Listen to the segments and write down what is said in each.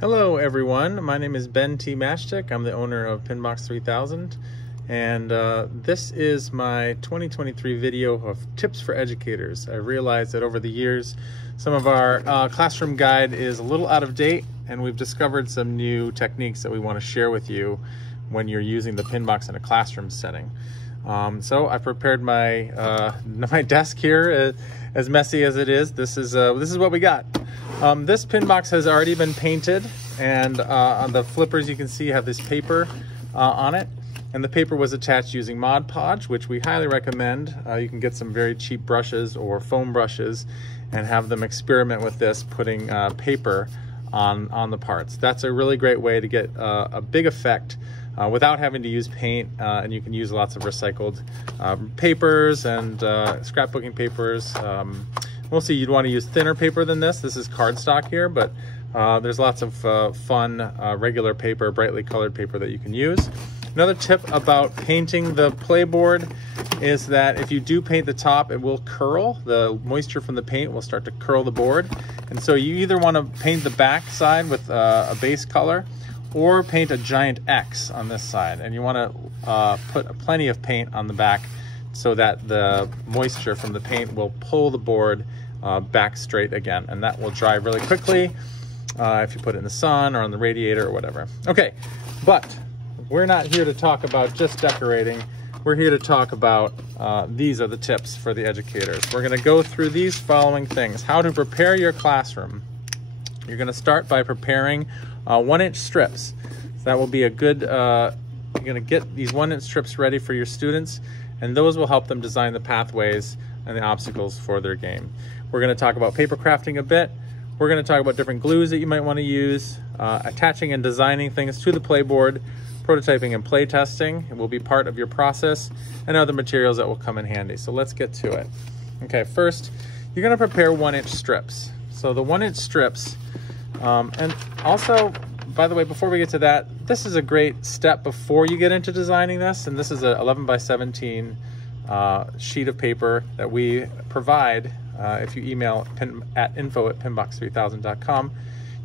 Hello everyone, my name is Ben T. Mashtick. I'm the owner of PinBox 3000, and this is my 2023 video of tips for educators. I realized that over the years some of our classroom guide is a little out of date, and we've discovered some new techniques that we want to share with you when you're using the PinBox in a classroom setting. So I prepared my my desk here, as messy as it is. This is what we got. This PinBox has already been painted, and on the flippers you can see have this paper on it, and the paper was attached using Mod Podge, which we highly recommend. You can get some very cheap brushes or foam brushes and have them experiment with this, putting paper on the parts. That's a really great way to get a big effect without having to use paint, and you can use lots of recycled papers and scrapbooking papers. Mostly you'd want to use thinner paper than this. This is cardstock here, but there's lots of fun regular paper, brightly colored paper that you can use. Another tip about painting the playboard is that if you do paint the top, it will curl. The moisture from the paint will start to curl the board. And so you either want to paint the back side with a base color, or paint a giant X on this side. And you want to put plenty of paint on the back so that the moisture from the paint will pull the board back straight again, and that will dry really quickly if you put it in the sun or on the radiator or whatever. Okay, but we're not here to talk about just decorating. We're here to talk about these are the tips for the educators. We're going to go through these following things. How to prepare your classroom. You're going to start by preparing 1-inch strips. So that will be a good, you're going to get these 1-inch strips ready for your students, and those will help them design the pathways and the obstacles for their game. We're going to talk about paper crafting a bit. We're going to talk about different glues that you might want to use, attaching and designing things to the playboard, prototyping and play testing. It will be part of your process, and other materials that will come in handy. So let's get to it. Okay, first, you're going to prepare 1-inch strips. So the 1-inch strips, and also, by the way, before we get to that, this is a great step before you get into designing this, and this is an 11 by 17 sheet of paper that we provide. If you email at info@pinbox3000.com,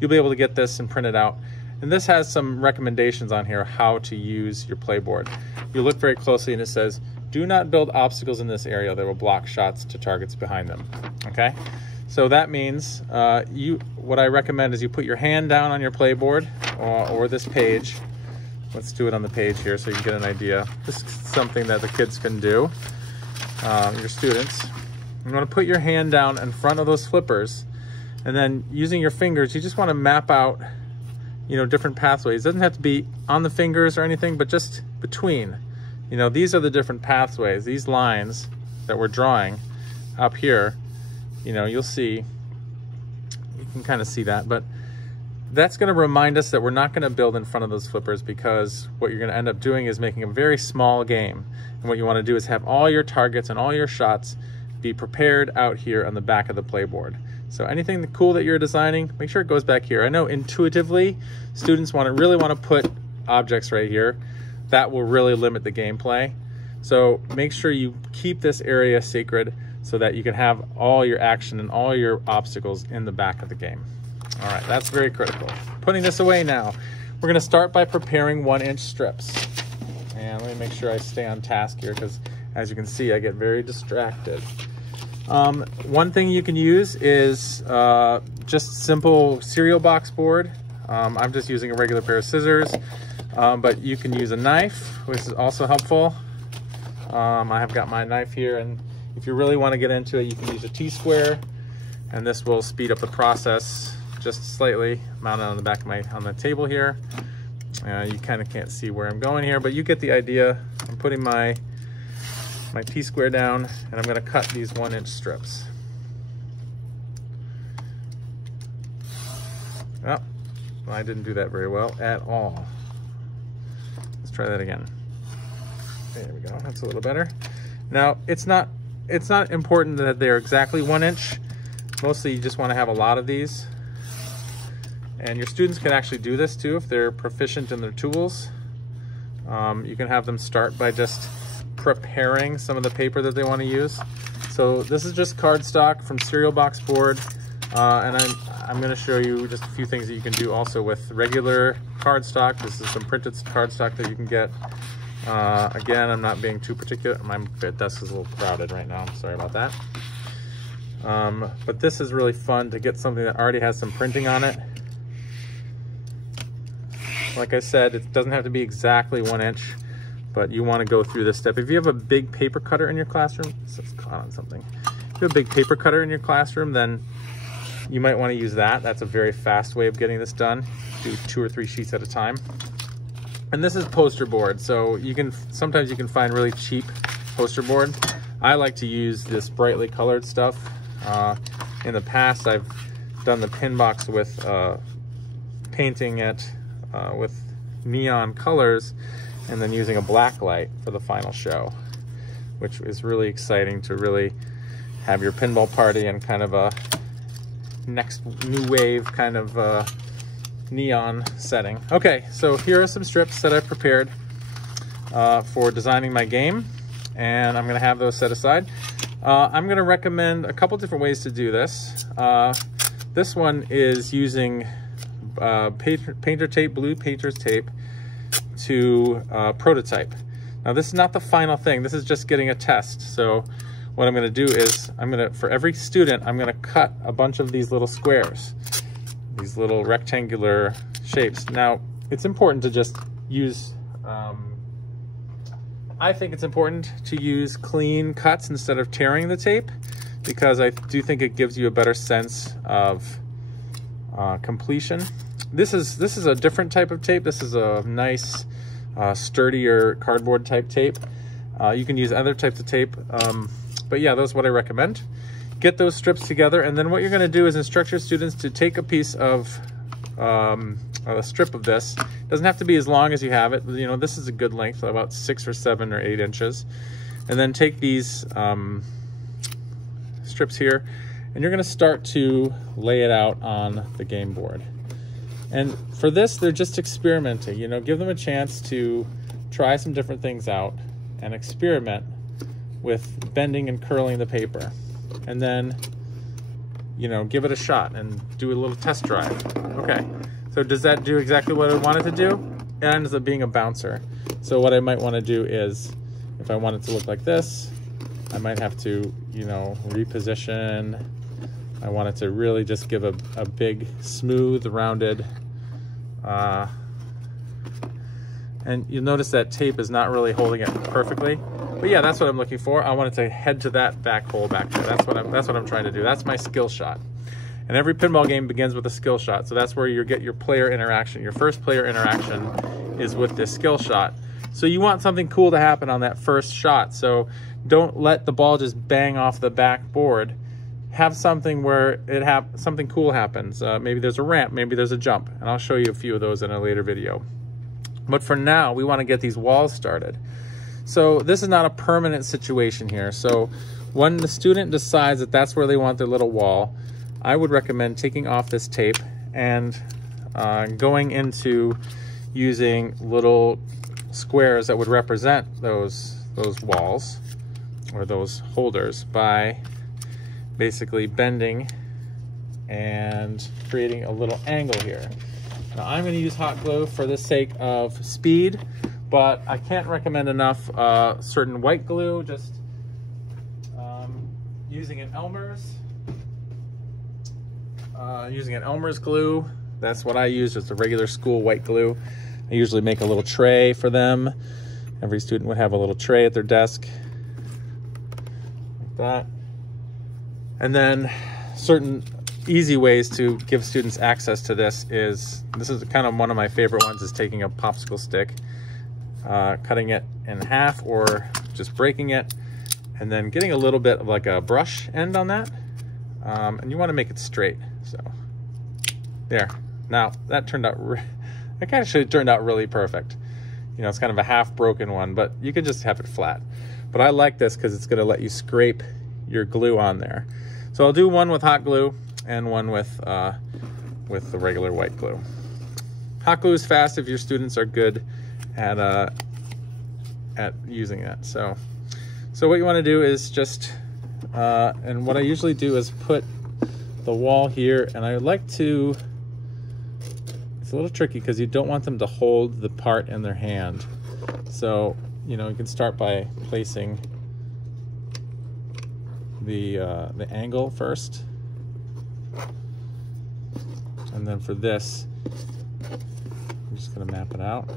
you'll be able to get this and print it out. And this has some recommendations on here how to use your playboard. You look very closely and it says, do not build obstacles in this area that will block shots to targets behind them. Okay, so that means what I recommend is you put your hand down on your playboard or this page. Let's do it on the page here so you can get an idea. This is something that the kids can do, your students. You want to put your hand down in front of those flippers, and then using your fingers, you just want to map out, different pathways. It doesn't have to be on the fingers or anything, but just between. These are the different pathways, these lines that we're drawing up here. You'll see, you can kind of see that, but that's going to remind us that we're not going to build in front of those flippers, because what you're going to end up doing is making a very small game. And what you want to do is have all your targets and all your shots be prepared out here on the back of the playboard. So anything cool that you're designing, make sure it goes back here. I know intuitively students really want to put objects right here. That will really limit the gameplay. So make sure you keep this area sacred so that you can have all your action and all your obstacles in the back of the game. All right, that's very critical. Putting this away now, we're going to start by preparing 1-inch strips. And let me make sure I stay on task here, because as you can see, I get very distracted. One thing you can use is just simple cereal box board. I'm just using a regular pair of scissors, but you can use a knife, which is also helpful. I have got my knife here, and if you really want to get into it, you can use a T-square, and this will speed up the process just slightly. Mounted on the back of on the table here. You kind of can't see where I'm going here, but you get the idea. I'm putting my T-square down, and I'm going to cut these 1-inch strips. Oh, I didn't do that very well at all. Let's try that again. There we go. That's a little better. Now, it's not important that they're exactly 1 inch. Mostly you just want to have a lot of these. And your students can actually do this too if they're proficient in their tools. You can have them start by just preparing some of the paper that they want to use. So this is just cardstock from cereal box board, and I'm going to show you just a few things that you can do also with regular cardstock. This is some printed cardstock that you can get. Again, I'm not being too particular. My desk is a little crowded right now. Sorry about that. But this is really fun to get something that already has some printing on it. Like I said, it doesn't have to be exactly 1 inch, but you want to go through this step. If you have a big paper cutter in your classroom, this is caught on something. If you have a big paper cutter in your classroom, then you might want to use that. That's a very fast way of getting this done. Do 2 or 3 sheets at a time. And this is poster board, so sometimes you can find really cheap poster board. I like to use this brightly colored stuff. In the past, I've done the PinBox with painting it with neon colors and then using a black light for the final show, which is really exciting to really have your pinball party in kind of a next new wave kind of neon setting. Okay, so here are some strips that I've prepared for designing my game, and I'm going to have those set aside. I'm going to recommend a couple different ways to do this. This one is using painter tape, blue painter's tape, to prototype. Now this is not the final thing, this is just getting a test. So what I'm going to do is, for every student, I'm going to cut a bunch of these little squares, these little rectangular shapes. Now it's important to just use, I think it's important to use clean cuts instead of tearing the tape, because I do think it gives you a better sense of completion. This is a different type of tape. This is a nice, sturdier cardboard type tape. You can use other types of tape, but yeah, that's what I recommend. Get those strips together, and then what you're going to do is instruct your students to take a piece of a strip of this. It doesn't have to be as long as you have it. You know, this is a good length, about 6 or 7 or 8 inches. And then take these strips here, and you're going to start to lay it out on the game board. And for this, they're just experimenting. You know, give them a chance to try some different things out and experiment with bending and curling the paper. And then, you know, give it a shot and do a little test drive. Okay, so does that do exactly what I wanted to do? It ends up being a bouncer. So what I might want to do is, if I want it to look like this, I might have to, you know, reposition. I want it to really just give a big, smooth, rounded, and you'll notice that tape is not really holding it perfectly. But yeah, that's what I'm looking for. I want it to head to that back hole back there. That's what I'm trying to do. That's my skill shot. And every pinball game begins with a skill shot. So that's where you get your player interaction. Your first player interaction is with this skill shot. So you want something cool to happen on that first shot. So don't let the ball just bang off the backboard. Have something where something cool happens. Maybe there's a ramp, maybe there's a jump, and I'll show you a few of those in a later video. But for now, we want to get these walls started. So this is not a permanent situation here. So when the student decides that that's where they want their little wall, I would recommend taking off this tape and going into using little squares that would represent those walls or those holders by basically bending and creating a little angle here. Now I'm going to use hot glue for the sake of speed, but I can't recommend enough certain white glue. Just using an Elmer's glue. That's what I use, just a regular school white glue. I usually make a little tray for them. Every student would have a little tray at their desk, like that. And then certain easy ways to give students access to this is kind of one of my favorite ones, is taking a popsicle stick, cutting it in half or just breaking it, and then getting a little bit of like a brush end on that. And you want to make it straight. So there. Now that turned out, that kind of actually turned out really perfect. You know, it's kind of a half broken one, but you can just have it flat. But I like this because it's going to let you scrape your glue on there. So I'll do one with hot glue and one with the regular white glue. Hot glue is fast if your students are good at using it. So what you want to do is just, and what I usually do is put the wall here, and I like to, it's a little tricky because you don't want them to hold the part in their hand. So, you know, you can start by placing the angle first. And then for this, I'm just gonna map it out.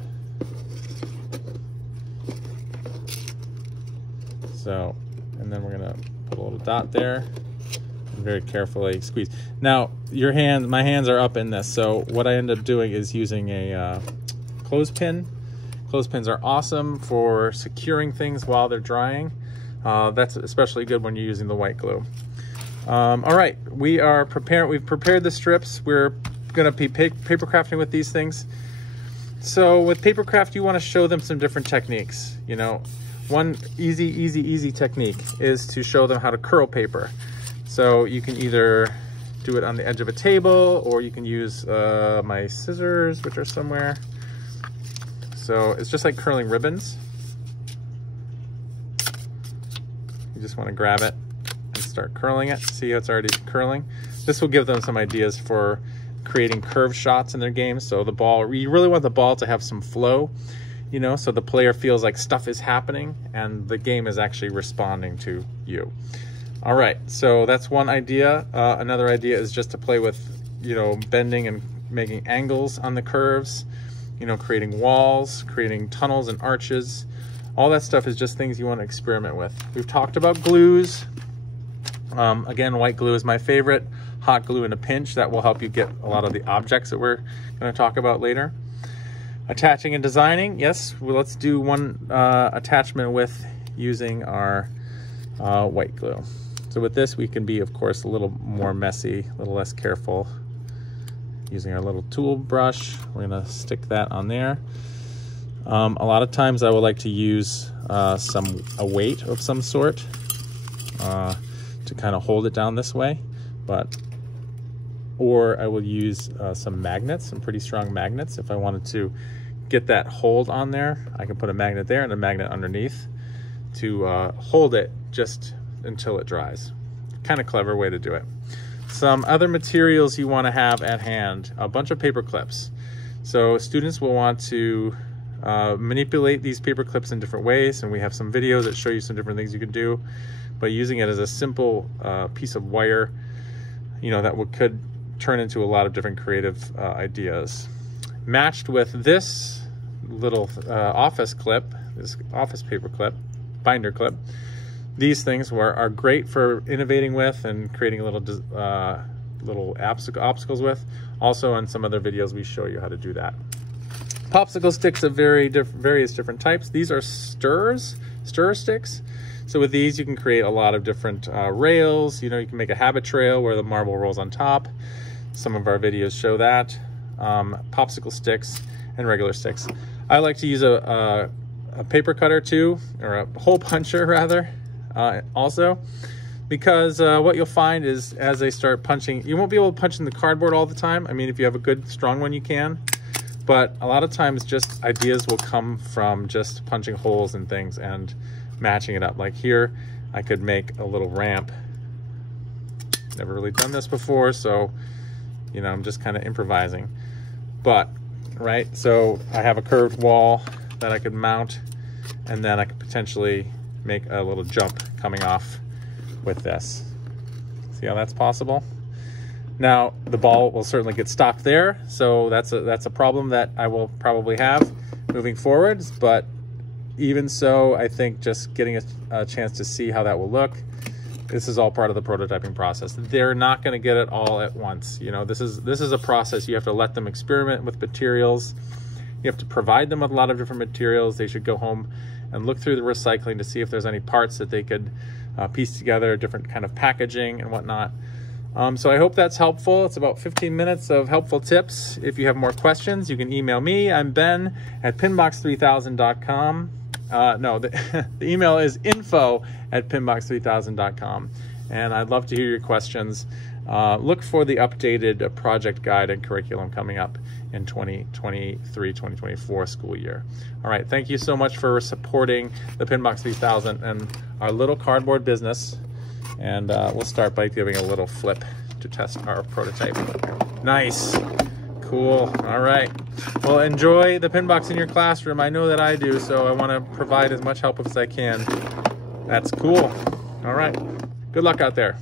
So, and then we're gonna put a little dot there and very carefully squeeze. Now, my hands are up in this, so what I end up doing is using a clothespin. Clothespins are awesome for securing things while they're drying. That's especially good when you're using the white glue. All right, we've prepared the strips. We're gonna be paper crafting with these things. So with paper craft, you wanna show them some different techniques. You know, one easy technique is to show them how to curl paper. So you can either do it on the edge of a table, or you can use my scissors, which are somewhere. So it's just like curling ribbons. You just wanna grab it and start curling it. See how it's already curling? This will give them some ideas for creating curved shots in their game. So the ball, you really want the ball to have some flow, you know, so the player feels like stuff is happening and the game is actually responding to you. All right, so that's one idea. Another idea is just to play with, you know, bending and making angles on the curves, you know, creating walls, creating tunnels and arches. All that stuff is just things you want to experiment with. We've talked about glues. Again, white glue is my favorite. Hot glue in a pinch, that will help you get a lot of the objects that we're going to talk about later. Attaching and designing, yes, well, let's do one attachment with using our white glue. So with this, we can be, of course, a little more messy, a little less careful. Using our little tool brush, we're going to stick that on there. A lot of times I would like to use a weight of some sort to kind of hold it down this way, or I will use some magnets, some pretty strong magnets. If I wanted to get that hold on there, I can put a magnet there and a magnet underneath to hold it just until it dries. Kind of clever way to do it. Some other materials you want to have at hand, a bunch of paper clips. So students will want to manipulate these paper clips in different ways, and we have some videos that show you some different things you can do, but using it as a simple piece of wire, you know, that could turn into a lot of different creative ideas. Matched with this little office clip, this office paper clip, binder clip, these things are great for innovating with and creating little obstacles with. Also, in some other videos, we show you how to do that. Popsicle sticks of various different types. These are stirrer sticks. So with these, you can create a lot of different rails. You know, you can make a habit trail where the marble rolls on top. Some of our videos show that. Popsicle sticks and regular sticks. I like to use a paper cutter too, or a hole puncher rather, also, because what you'll find is as they start punching, you won't be able to punch in the cardboard all the time. I mean, if you have a good strong one, you can, but a lot of times just ideas will come from just punching holes in things and matching it up. Like here, I could make a little ramp. Never really done this before, so, you know, I'm just kind of improvising. But, right, so I have a curved wall that I could mount, and then I could potentially make a little jump coming off with this. See how that's possible? Now, the ball will certainly get stopped there, so that's a problem that I will probably have moving forwards, but even so, I think just getting a chance to see how that will look, this is all part of the prototyping process. They're not going to get it all at once. You know, this is a process. You have to let them experiment with materials. You have to provide them with a lot of different materials. They should go home and look through the recycling to see if there's any parts that they could piece together, different kind of packaging and whatnot. So I hope that's helpful. It's about 15 minutes of helpful tips. If you have more questions, you can email me. I'm Ben at pinbox3000.com. No, the email is info@pinbox3000.com. And I'd love to hear your questions. Look for the updated project guide and curriculum coming up in 2023-2024 school year. All right, thank you so much for supporting the Pinbox 3000 and our little cardboard business. And we'll start by giving a little flip to to test our prototype. Nice. Cool. All right. Well, enjoy the PinBox in your classroom. I know that I do, so I want to provide as much help as I can. That's cool. All right. Good luck out there.